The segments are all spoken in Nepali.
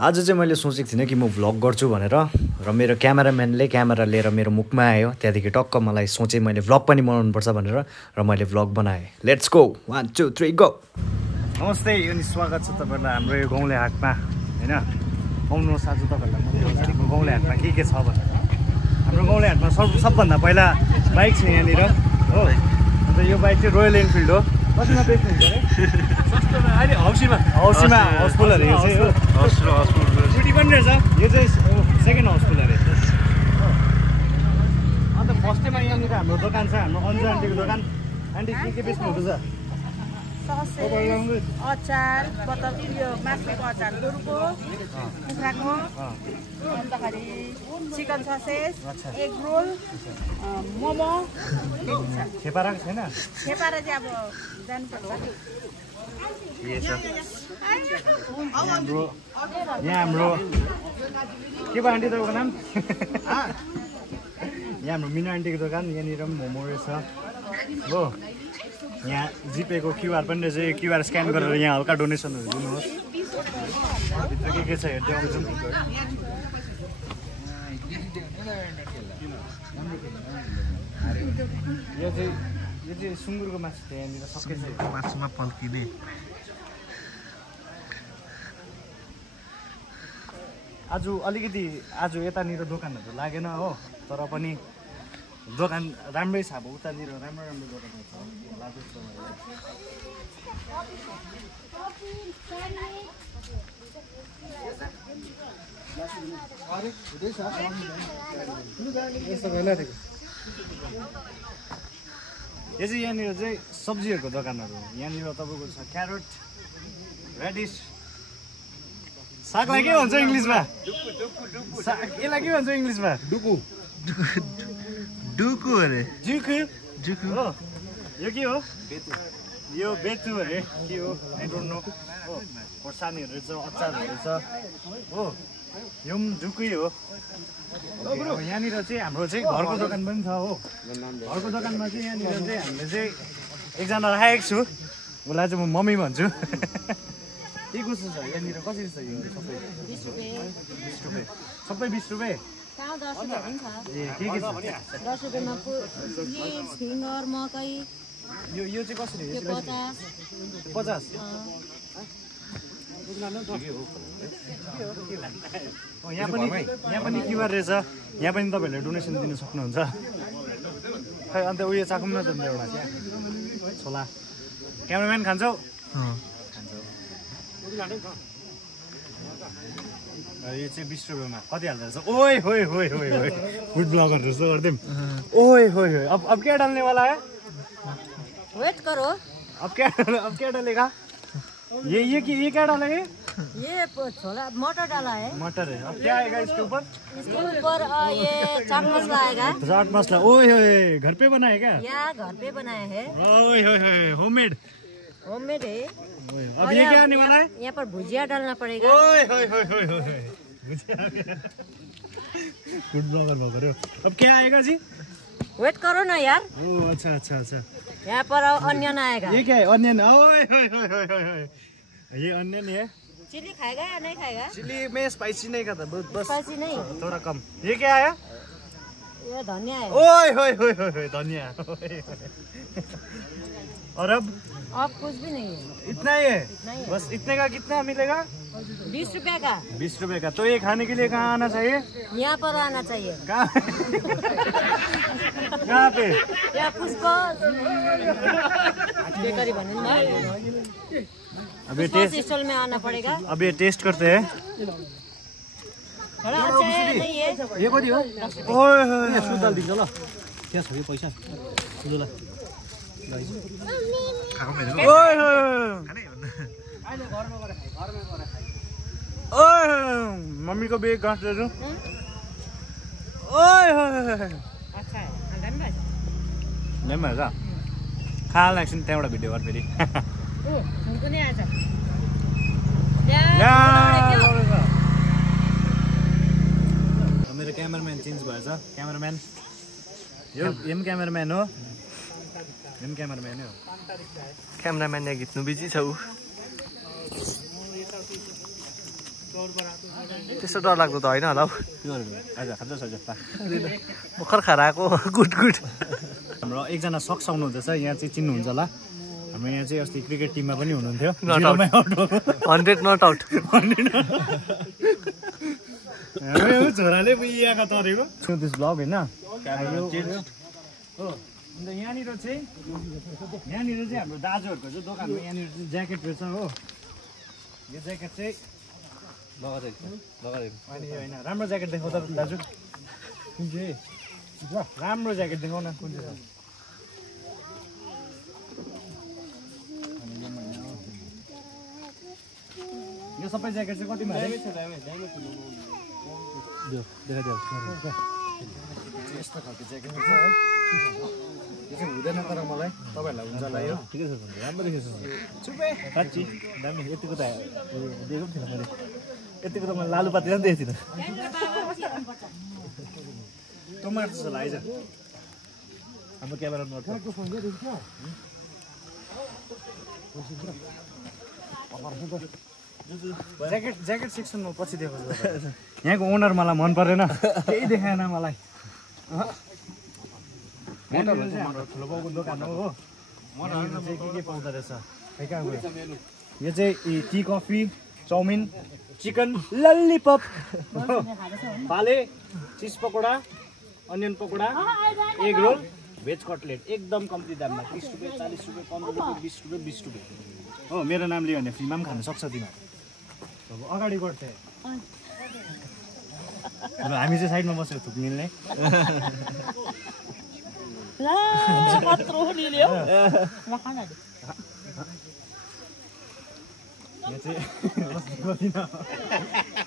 आज चाहिँ मैले सोचेको थिइनँ कि म भ्लग गर्छु भनेर र मेरो क्यामेराम्यानले क्यामेरा लिएर मेरो मुखमा आयो। त्यहाँदेखि टक्क मलाई सोचेँ मैले भ्लग पनि बनाउनुपर्छ भनेर र मैले भ्लग बनाएँ। Let's go 1 2 3 go. नमस्ते, अनि स्वागत छ तपाईँहरूलाई हाम्रो यो गाउँले हाटमा हैन। आउनुहोस् आज तपाईँहरूलाई म हाम्रो गाउँले हाटमा के छ भनेर। हाम्रो गाउँले हाटमा सबभन्दा पहिला बाइक छ यहाँनिर हो। अन्त यो बाइक चाहिँ रोयल एनफिल्ड हो। कतिमा बेच्नुहुन्छ अरे? अहिले हाउसीमा हाउसफुल अरे यो चाहिँ हो। हाउसफुल छुट्टी पनि रहेछ। यो चाहिँ सेकेन्ड हाउसफुल अरे। अन्त फर्स्टमा यहाँनिर हाम्रो दोकान छ, हाम्रो अन्जु आन्टीको दोकान। आन्टी के बेच्नुहुन्छ? अचार, मासुको अचार, गोरुको, कुखुराको, अन्तखेरि chicken sausage, egg roll, momo. छेपारा छैन? छेपारा चाहिँ अब जानुपर्छ। यहाँ हाम्रो के भयो आन्टी तपाईँको नाम? यहाँ हाम्रो मिना आन्टीको दोकान। यहाँनिर पनि मोमो रहेछ हो। यहाँ जिपेको क्युआर पनि रहेछ। क्युआर स्क्यान गरेर यहाँ हल्का डोनेसनहरू दिनुहोस्। भित्र के छ हेर्दै आउँछौँ। यो चाहिँ सुँगुरको मासु थियो। यहाँनिर सबै मासुमा पल्किने। आज यतानिर दोकानहरू लागेन हो, तर पनि दोकान राम्रै छ। अब उतानिर राम्रो दोकानहरू छ। यो चाहिँ यहाँनिर चाहिँ सब्जीहरूको दोकानहरू हो। यहाँनिर तपाईँको छ क्यारोट, रेडिस, सागलाई के भन्छ इङ्ग्लिसमा? यसलाई के भन्छ इङ्ग्लिसमा? डुकु अरे। जुकु हो। यो के हो? यो बेचु अरे के हो? आई डोन्ट नो हो। खोर्सानीहरू रहेछ, अचारहरू रहेछ हो। यो पनि जुकै हो। यहाँनिर चाहिँ हाम्रो चाहिँ घरको दोकान पनि छ हो। घरको दोकानमा चाहिँ यहाँनिर चाहिँ हामीले चाहिँ एकजना राखेको छु। उसलाई चाहिँ म मम्मी भन्छु। के कस्तो छ यहाँनिर? कसरी छ यो सबै? 20 रुपियाँ। 20 रुपियाँ सबै 20 रुपियाँ। कहाँ 10 रुपियाँ पनि छ। ए के छ? 10 रुपियाँमा फिङ्गर, मकै। यो चाहिँ कसरी? 50। 50। यहाँ पनि क्युआर रहेछ। यहाँ पनि तपाईँहरूले डोनेसन दिन सक्नुहुन्छ। खै अन्त उयो चाखौँ न त एउटा छोला। क्यामेराम्यान खान्छौ? यो चाहिँ 20 रुपियाँमा कति हाल्दो रहेछ? ओए होए होए होए होए फुड ब्लगर जस्तो गरिदिउँ। ओए होए होए अब क्या डाल्ने वाला है? वेट करो। अब क्या डालेगा? ये क्या डालेगा? ये छोला मटर डाला है। मटर है। अब क्या आएगा इसके ऊपर? इसके ऊपर ये चाट मसाला आएगा। चाट मसाला। ओए होए घर पे बनाया क्या? यहाँ घर पे बनाया है। ओए होए होए होममेड है। अब ये क्या आने वाला है? यहाँ पर भुजिया डालना पड़ेगा। ओए होए होए होए होए फूड ब्लॉगर भएको रे। अब क्या आएगा जी? वेट करो ना यार। ओ अच्छा। यहाँ पर अनियन आएगा। ये क्या है? अनियन। ओए होए होए होए ये अनियन है। चिली खाएगा या नहीं खाएगा? चिली में स्पाइसी नहीं खाता, बस स्पाइसी नहीं, थोड़ा कम। ये क्या आया? ये धनिया है। ओए होए होए होए धनिया। और अब कुछ भी नहीं है। इतना ही है? इतना ही है। बस इतने का कितना मिलेगा? 20 रुपए का। 20 रुपए का। तो ये खाने के लिए कहाँ आना चाहिए? यहाँ पर आना चाहिए। कहाँ पे? यहाँ पुष्पा बेकरी भन्नु न। अब ये टेस्ट स्टॉल में आना पड़ेगा। अब ये टेस्ट करते हैं। थोड़ा अच्छा है नहीं है? ये कति हो? ओए होए सुदाल दिन्छ ल। त्यहाँ छ कि पैसा? सुदाल। खाएको मेरो। ओए होए ओए मम्मी को भी एक गांठ दे दूं। ओए होए अच्छा है। अंदर में नहीं मजा खाना एकछिन त्यहाँबाट भिडियो गर फेरि। उनको नहीं आएछ। मेरो क्यामेराम्यान चेन्ज भएछ। क्यामेराम्यान यो एम क्यामेराम्यान हो। एम क्यामेराम्यान हो। क्यामेराम्यान यहाँ खिच्नु बिजी छ उ। त्यस्तो डर लाग्दो त होइन होला हौ भर्खर खाएर आएको गुड गुड हाम्रो एकजना सक्स आउनु हुँदैछ यहाँ चाहिँ चिन्नुहुन्छ होला हाम्रो यहाँ चाहिँ अस्ति क्रिकेट टिममा पनि हुनुहुन्थ्यो 100 नट आउट छोराले बुइयाका तरेको दिस ब्लग होइन हो अन्त यहाँनिर चाहिँ हाम्रो दाजुहरूको चाहिँ दोकानमा यहाँनिर चाहिँ ज्याकेट रहेछ हो यो ज्याकेट चाहिँ अनि होइन राम्रो ज्याकेट देखाउ त दाजु कुन चाहिँ ल राम्रो ज्याकेट देखाउ न कुन चाहिँ यो सबै ज्याकेट चाहिँ कतिमा यस्तो खालको ज्याकेट छ है यो चाहिँ हुँदैन तर मलाई तपाईँहरूलाई हुन्छ होला यो ठिकै छ राम्रो देखेछ चुपे साँच्ची दामी यतिको त दिएको पनि थिएन मैले यतिको त मैले लालुपाती पनि दिएको थिइनँ टमाटर जस्तो आइज हाम्रो क्यामेरा नट ज्याकेट सेक्सनमा पछि देखाउँछु यहाँको ओनर मलाई मन परेन केही देखाएन मलाई हाम्रो ठुलो बाउको दोकान हो यहाँनिर चाहिँ के पाउँदो रहेछ खै कहाँ गयो यो चाहिँ tea coffee chowmein chicken lollipop फाले cheese pakora onion pakora egg roll veg cutlet एकदम कम्ती दाममा 30 रुपियाँ 40 रुपियाँ 15 रुपियाँ 20 रुपियाँ 20 रुपियाँ हो मेरो नाम लियो भने फ्रीमा पनि खान सक्छ तिमीहरू अब अगाडि गर्थ्यो अब हामी चाहिँ साइडमा बसेर थुक मिल्ने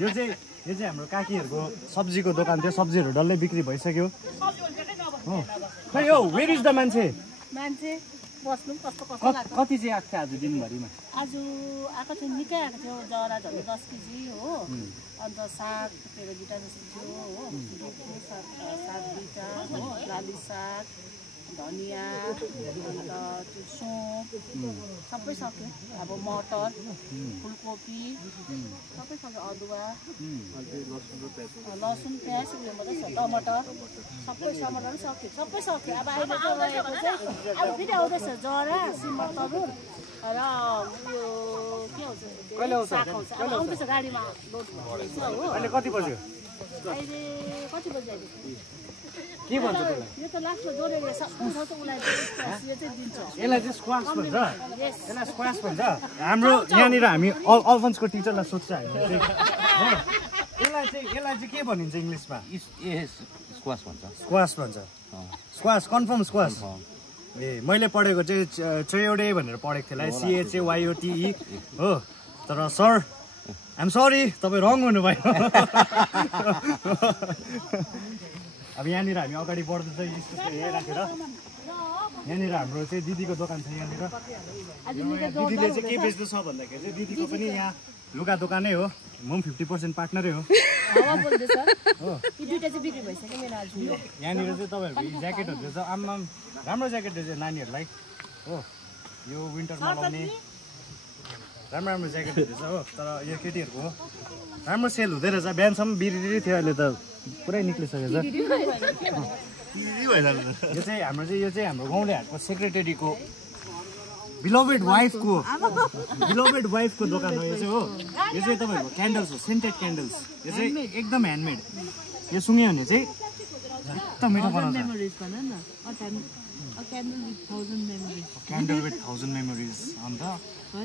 यो चाहिँ हाम्रो काकीहरूको सब्जीको दोकान थियो सब्जीहरू डल्लै बिक्री भइसक्यो हो खै हौ वेयर इज द मान्छे बस्नु कस्तो कति चाहिँ आएको थियो आज दिनभरिमा आज आएको थियो निकै आएको थियो जरा झन् 10 केजी हो अन्त साग तेरो बिटा जस्तो थियो हो साग बिटा हो लाली साग धनिया अन्त त्यो सोप सबै सक्यो अब मटर फुलकोपी सबै सक्यो अदुवा लसुन प्याज उयो मात्रै छ टमाटर सबै टमाटर सबै सक्यो अब अहिले चाहिँ रहेको चाहिँ अब फेरि आउँदैछ जरा सिमल तरुल र उयो के आउँछ साग आउँछ अब आउँदैछ गाडीमा लोड भइरहेछ हो अहिले कति बज्यो अहिले कति बजी आइपुग्यो के भन्छ त्यसलाई यो त लास्टमा जोडेर सबै छ त उलाई यो चाहिँ दिन्छ यसलाई चाहिँ स्क्वास भन्छ यसलाई स्क्वास भन्छ हाम्रो यहाँनिर हामी अल्फन्सको टिचरलाई सोध्छ हामीले चाहिँ यसलाई चाहिँ के भनिन्छ इङ्ग्लिसमा स्क्वास भन्छ स्क्वास कन्फर्म स्क्वास ए मैले पढेको चाहिँ चयोडे भनेर पढेको थिएँ CHAYOTE हो तर सर आइएम सरी तपाईँ रङ हुनुभयो अब यहाँनिर हामी अगाडि बढ्दैछ यस्तो राखेर यहाँनिर हाम्रो चाहिँ दिदीको दोकान छ यहाँनिर दिदीले चाहिँ के बेच्दैछ भन्दाखेरि चाहिँ दिदीको पनि यहाँ लुगा दोकानै हो म पनि 50% पार्टनरै हो यहाँनिर चाहिँ तपाईँहरूको ज्याकेटहरू रहेछ आम्मा राम्रो ज्याकेट रहेछ नानीहरूलाई हो यो विन्टरमा लगाउने राम्रो ज्याकेटहरू रहेछ हो तर यो केटीहरूको हो राम्रो सेल हुँदै रहेछ बिहानसम्म बिरिरी थियो अहिले त पुरै निक्लिसकेछ यो चाहिँ हाम्रो गाउँले हाटको सेक्रेटरीको बिलोभेड वाइफको दोकान हो यो चाहिँ हो यो चाहिँ तपाईँहरूको क्यान्डल्स हो सेन्टेड क्यान्डल्स यो चाहिँ एकदम ह्यान्डमेड यो सुँग्यो भने चाहिँ एकदम मिठो बनाउँछ क्यान्डल विथ 1000 मेमोरिज अन्त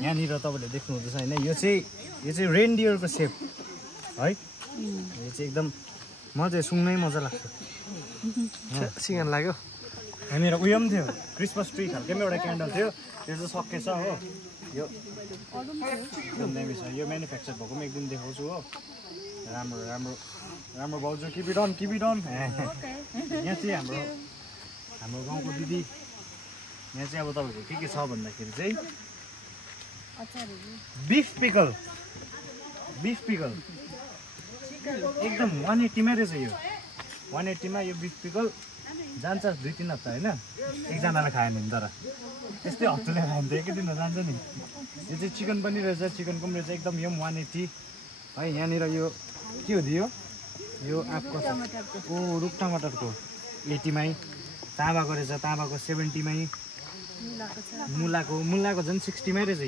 यहाँनिर तपाईँले देख्नुहुँदैछ होइन यो चाहिँ रेनडियरको सेप है यो चाहिँ एकदम मलाई चाहिँ सुँग्नै मजा लाग्छ सिँगन लाग्यो हामीहरू उयो पनि थियो क्रिसमस ट्री खालको एउटा क्यान्डल थियो त्यो चाहिँ सकेछ हो यो एकदम दामी छ यो म्यानुफ्याक्चर भएको पनि एकदिन देखाउँछु हो राम्रो भाउजू किप इट अन यहाँ चाहिँ हाम्रो गाउँको दिदी यहाँ चाहिँ अब तपाईँको के छ भन्दाखेरि चाहिँ बिफ पिकल एकदम 180मा रहेछ यो 180मा यो बिफ पिकल जान्छ 2-3 हप्ता होइन एकजनालाई खाएन नि तर यस्तै हप्ताले खायो भने त एकै दिनमा जान्छ नि यो चाहिँ चिकन पनि रहेछ चिकनको पनि रहेछ एकदम यो 180 है यहाँनिर यो के हो दियो यो आँपको ओ रुख टमाटरको 80 मै ताँबाको रहेछ ताँबाको 70 मै मुलाको झन् 60 मै रहेछ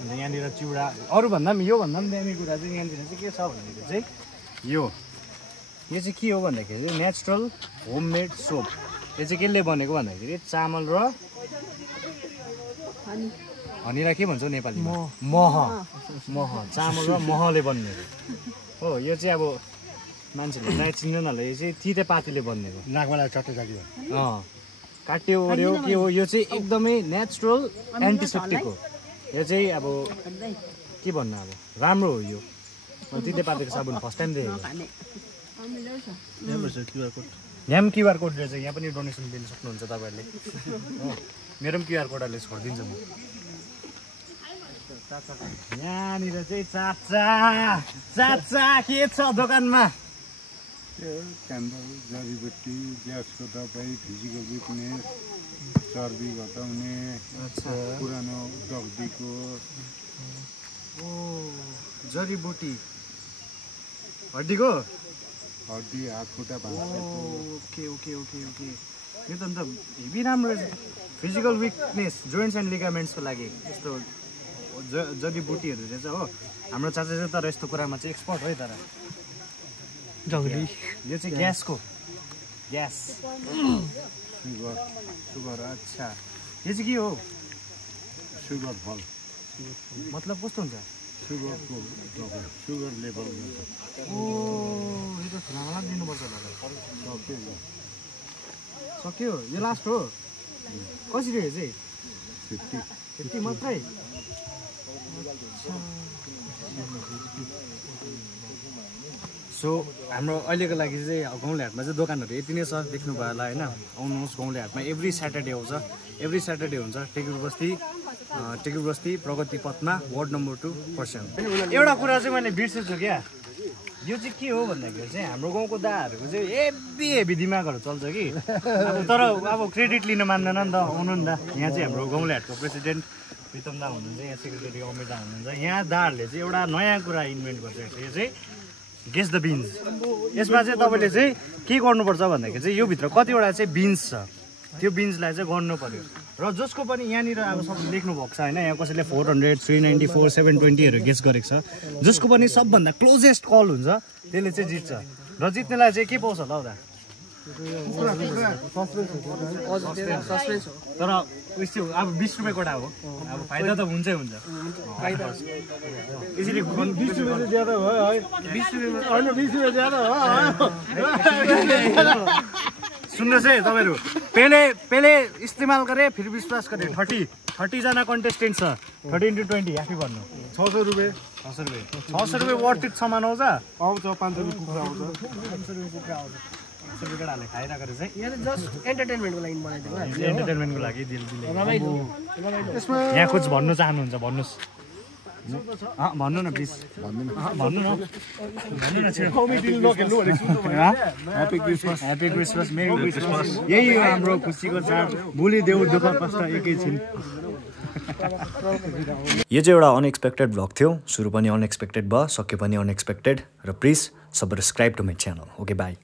अन्त यहाँनिर चिउरा अरूभन्दा पनि योभन्दा पनि दामी कुरा चाहिँ यहाँनिर चाहिँ के छ भन्दाखेरि चाहिँ यो चाहिँ के हो भन्दाखेरि चाहिँ नेचुरल होममेड सोप यो चाहिँ केले बनेको भन्दाखेरि चामल र हनीलाई के भन्छ नेपालीमा मह चामल र महले बनिएको हो यो चाहिँ अब मान्छेले प्रायः चिन्दैनहोला यो चाहिँ तितेपातीले बनिएको नाकमा चट्टै काट्यो काट्यो ओर्यो के हो यो चाहिँ एकदमै नेचुरल एन्टिसेप्टिक हो यो चाहिँ अब के भन्नु अब राम्रो हो यो तितेपातीको साबुन फर्स्ट टाइम देखेको यहाँ पनि क्युआर कोड रहेछ यहाँ पनि डोनेसन दिन सक्नुहुन्छ तपाईँहरूले हो मेरो पनि क्युआर कोडहरूले छोडिदिन्छु म यहाँनिर चाहिँ चाचा के छ दोकानमा क्यान्डल जडीबुटी ग्यासको दबाई फिजिकल विकनेस चर्बी घटाउने पुरानो दग्दीको जडीबुटी हड्डीको हड्डी हात खुट्टा ओके ओके ओके ओके यो त अन्त हेभी राम्रो रहेछ फिजिकल विकनेस जोइन्ट्स एन्ड लिगामेन्ट्सको लागि यस्तो जडीबुटीहरू रहेछ हो हाम्रो चाचा चाहिँ तर यस्तो कुरामा चाहिँ एक्सपर्ट है तर यो चाहिँ ग्यासको ग्यास सुगर अच्छा यो चाहिँ के हो सुगर फल मतलब कस्तो हुन्छ सुगरको सुगर लेभल ओ यो त खानालाई दिनुपर्छ होला सक्यो यो लास्ट हो कसरी हो चाहिँ 50 मात्रै सो हाम्रो अहिलेको लागि चाहिँ गाउँले हाटमा चाहिँ दोकानहरू यति नै छ देख्नुभयो होला होइन आउनुहोस् गाउँले हाटमा एभ्री स्याटरडे आउँछ एभ्री स्याटरडे हुन्छ टेकुर बस्ती प्रगति पथमा वार्ड नम्बर 2 पर्सेन्ट एउटा कुरा चाहिँ मैले बिर्सेछु क्या यो चाहिँ के हो भन्दाखेरि चाहिँ हाम्रो गाउँको दाहरूको चाहिँ हेभी दिमागहरू चल्छ कि तर अब क्रेडिट लिन मान्दैन नि त आउनु नि त यहाँ चाहिँ हाम्रो गाउँले हाटको प्रेसिडेन्ट प्रितम दा हुनुहुन्छ यहाँ सेक्रेटरी अमित दा हुनुहुन्छ यहाँ दाहरूले चाहिँ एउटा नयाँ कुरा इन्भेन्ट गरिरहेको छ यो चाहिँ गेस द बिन्स यसमा चाहिँ तपाईँले चाहिँ के गर्नुपर्छ भन्दाखेरि चाहिँ यो भित्र कतिवटा चाहिँ बिन्स छ त्यो बिन्सलाई चाहिँ गर्नु पर्यो र जसको पनि यहाँनिर अब सबले लेख्नु भएको छ होइन यहाँ कसैले 400 394 720हरू गेस गरेको छ जसको पनि सबभन्दा क्लोजेस्ट कल हुन्छ त्यसले चाहिँ जित्छ र जित्नेलाई चाहिँ के पाउँछ होला हौ दा तर उयो अब 20 रुपियाँ कोटा हो अब फाइदा त हुन्छै हुन्छ यसरी 20 रुपियाँ ज्यादा हो है 20 रुपियाँ ज्यादा हो सुन्नुहोस् है तपाईँहरू पहिले इस्तेमाल गरे फेरि विश्वास गरे 30 जना कन्टेस्टेन्ट छ 30 × 20 आफै भन्नु 600 रुपियाँ वर्थ इट सामान आउँछ 500 रुपियाँ कुखुरा आउँछ 500 रुपियाँ कुखुरा आउँछ केटाहरूले खाइरहेको रहेछ यहाँ जस्ट एन्टरटेनमेन्टको लागि बनाइदिएको एन्टरटेनमेन्टको लागि यहाँ कुछ भन्नु चाहनुहुन्छ भन्नुहोस् भन्नु न प्लिज भन्नु न ह्यापी क्रिसमस मेरी क्रिसमस यही हो हाम्रो खुसीको चाड भोलि देऊ दुःख कष्ट एकैछिन यो चाहिँ एउटा अनएक्सपेक्टेड भ्लग थियो सुरु पनि अनएक्सपेक्टेड भयो सक्यो पनि अनएक्सपेक्टेड र please subscribe to my channel okay by